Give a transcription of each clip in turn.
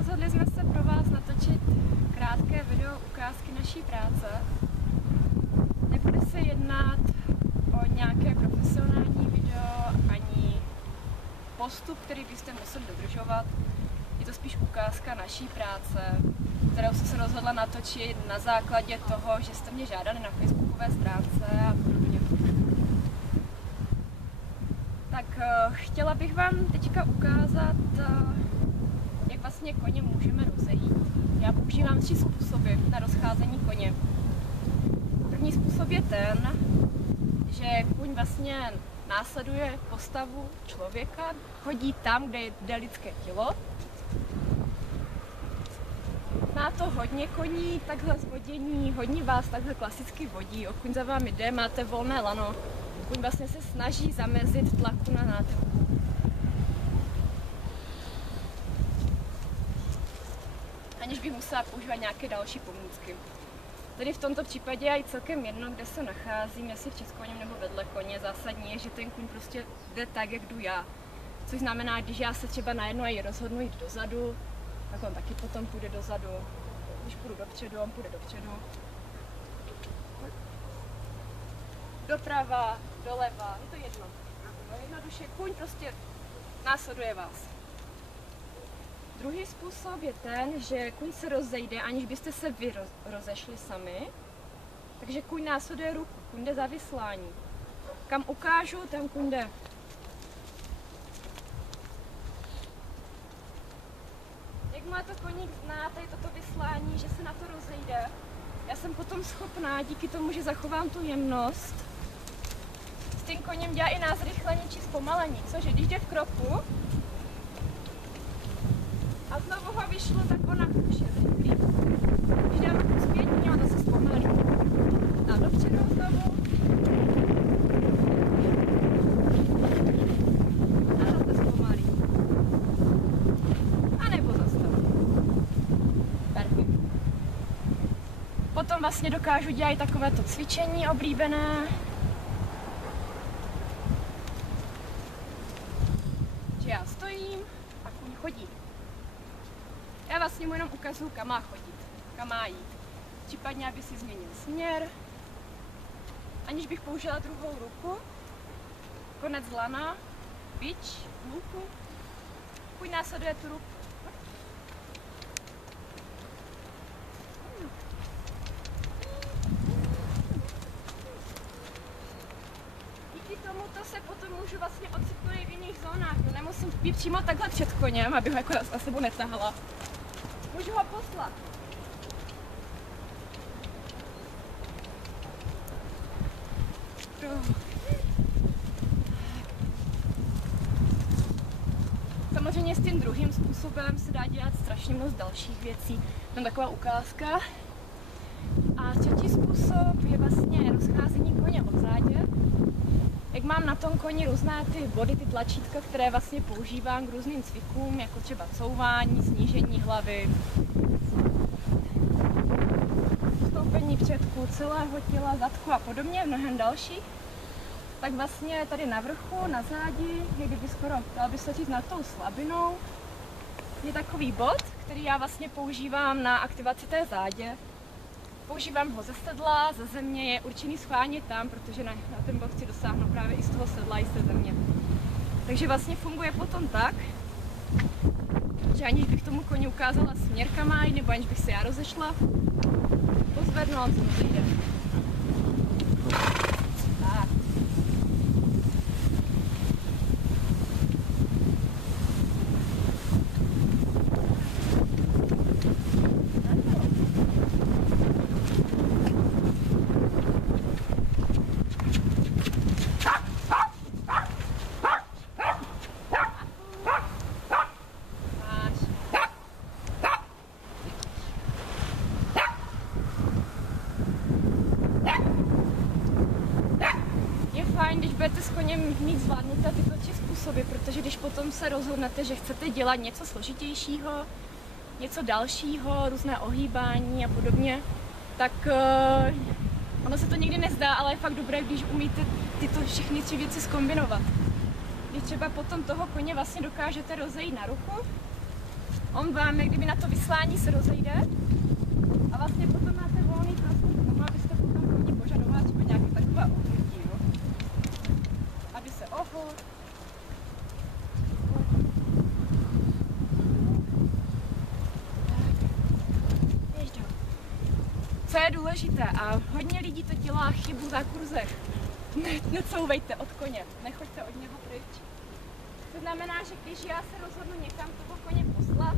rozhodli jsme se pro vás natočit krátké video ukázky naší práce. Nebude se jednat o nějaké profesionální video, ani postup, který byste museli dodržovat. Je to spíš ukázka naší práce, kterou jsem se rozhodla natočit na základě toho, že jste mě žádali na facebookové stránce a podobně. Tak chtěla bych vám teďka ukázat, jak vlastně koně můžeme rozejít. Já používám 3 způsoby na rozcházení koně. První způsob je ten, že kůň vlastně následuje postavu člověka, chodí tam, kde je lidské tělo. Má to hodně koní, takhle zvodění, hodně vás takhle klasicky vodí. O kůň za vámi jde, máte volné lano. Kůň vlastně se snaží zamezit tlaku na nátemku. Aniž bych musela používat nějaké další pomůcky. Tady v tomto případě je i celkem jedno, kde se nacházím, jestli před koněm nebo vedle koně. Zásadní je, že ten kůň prostě jde tak, jak jdu já. Což znamená, když já se třeba najednou i rozhodnu jít dozadu, tak on taky potom půjde dozadu. Když půjdu dopředu, on půjde dopředu. Doprava, doleva, je to jedno. Jednoduše, kůň prostě následuje vás. Druhý způsob je ten, že kůň se rozejde, aniž byste se vy rozešli sami. Takže kůň následuje ruku, kůň jde za vyslání. Kam ukážu, tam kůň jde. Jakmile to koník zná, tady toto vyslání, že se na to rozejde, já jsem potom schopná, díky tomu, že zachovám tu jemnost, s tím koněm dělá i nás zrychlení či zpomalení, cože když jde v kroku a znovu ho vyšlo, tak ona už je rychlý. Když dám ruku zpětně, ona se zpomalí. A dopředu znovu. A zase zpomalí. A nebo zastaví. Perfekt. Potom vlastně dokážu dělat takovéto cvičení oblíbené. Že já stojím a kůň chodí. Já vlastně mu jenom ukazuju, kam má chodit, kam má jít. Případně, aby si změnil směr, aniž bych použila druhou ruku. Konec lana, bič, lůku. Kůň následuje tu ruku. Díky tomuto se potom můžu vlastně ocitnout i v jiných zónách. No, nemusím být přímo takhle před koněm, abych ho jako za sebou netahala. Můžu ho poslat. Samozřejmě s tím druhým způsobem se dá dělat strašně moc dalších věcí. Tam taková ukázka. A třetí způsob je vlastně rozcházení koně od zádě. Jak mám na tom koni různé ty body, ty tlačítka, které vlastně používám k různým cvikům, jako třeba couvání, snížení hlavy, stoupení předku, celého těla, zadku a podobně, mnohem dalších, tak vlastně tady na vrchu, na zádi, kdyby skoro, dala by se říct nad tou slabinou, je takový bod, který já vlastně používám na aktivaci té zádě. Používám ho ze sedla, ze země, je určený schválně tam, protože na ten bod chci dosáhnout právě i z toho sedla, i ze země. Takže vlastně funguje potom tak, že aniž bych tomu koni ukázala směr, kam má jít, nebo aniž bych se já rozešla, pozvednu a on se rozejde. Tak. Když budete s koněm mít zvládnuté tyto 3 způsoby, protože když potom se rozhodnete, že chcete dělat něco složitějšího, něco dalšího, různé ohýbání a podobně, tak ono se to nikdy nezdá, ale je fakt dobré, když umíte tyto všechny 3 věci zkombinovat. Když třeba potom toho koně vlastně dokážete rozejít na ruku, On vám, jak kdyby na to vyslání se rozejde a vlastně potom máte volný prostor k tomu, abyste potom koně požadoval třeba nějaké takové ohnutí, jo? Aby se ohl. Co je důležité a hodně lidí to dělá chybu na kurzech. Necouvejte od koně, nechoďte od něho pryč. To znamená, že když já se rozhodnu někam toho koně poslat,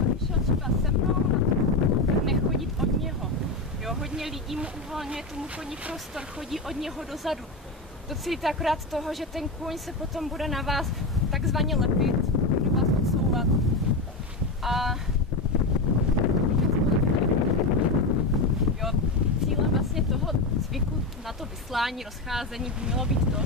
aby šel třeba se mnou, tak nechodit od něho. Jo, hodně lidí mu uvolňuje tomu koni prostor, chodí od něho dozadu. Docílíte akorát toho, že ten kůň se potom bude na vás takzvaně lepit, bude vás odsouvat. A jo, cílem vlastně toho cviku na to vyslání, rozcházení by mělo být to,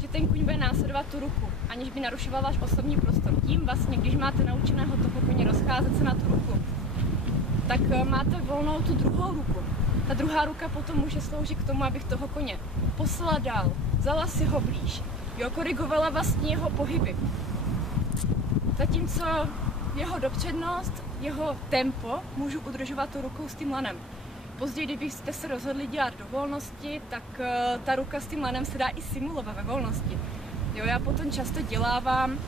že ten kůň bude následovat tu ruku, aniž by narušoval váš osobní prostor. Tím vlastně, když máte naučeného toho koně rozcházet se na tu ruku, tak máte volnou tu druhou ruku. Ta druhá ruka potom může sloužit k tomu, abych toho koně poslala dál, vzala si ho blíž, jo, korigovala vlastně jeho pohyby. Zatímco jeho dopřednost, jeho tempo můžu udržovat tu rukou s tím lanem. Později, kdybyste se rozhodli dělat do volnosti, tak ta ruka s tím lanem se dá i simulovat ve volnosti. Jo, já potom často dělávám,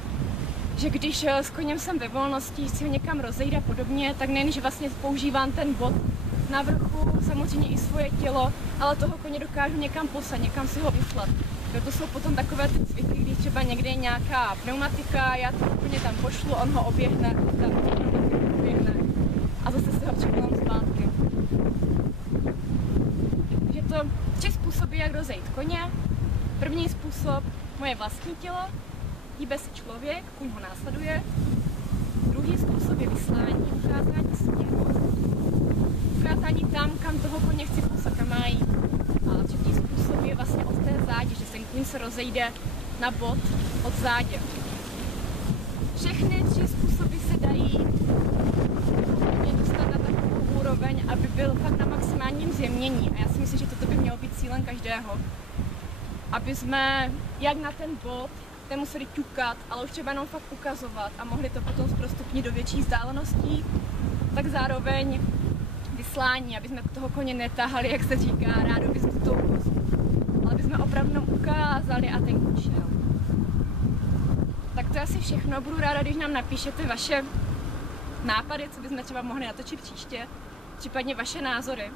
že když s koněm jsem ve volnosti, si ho někam rozejde a podobně, tak nejen, že vlastně používám ten bod na vrchu, samozřejmě i svoje tělo, ale toho koně dokážu někam poslat, někam si ho vyslat. Jo, to jsou potom takové ty cviky, když třeba někde je nějaká pneumatika, já toho koně tam pošlu, on ho oběhne, tam oběhne a zase si ho překlám zpátky. Takže to 3 způsoby, jak rozejít koně. První způsob, moje vlastní tělo, hýbe se člověk, kůň ho následuje. Druhý způsob je vyslání, ukázání směru, ukázání tam, kam toho koně chci poslat, kam má jít. A třetí způsob je vlastně od té zádě, že ten kůň se rozejde na bod od zádě. Všechny 3 způsoby se dají dostat na takovou úroveň, aby byl fakt na maximálním zjemnění. A já si myslím, že toto by mělo být cílem každého. Aby jsme jak na ten bod nemuseli ťukat, ale už třeba jenom fakt ukazovat a mohli to potom zprostupnit do větších vzdáleností, tak zároveň vyslání, aby jsme toho koně netahali, jak se říká, rádoby vzdutou kost, ale aby jsme opravdu ukázali a ten kůň šel. Tak to je asi všechno. Budu ráda, když nám napíšete vaše nápady, co bychom třeba mohli natočit příště, případně vaše názory.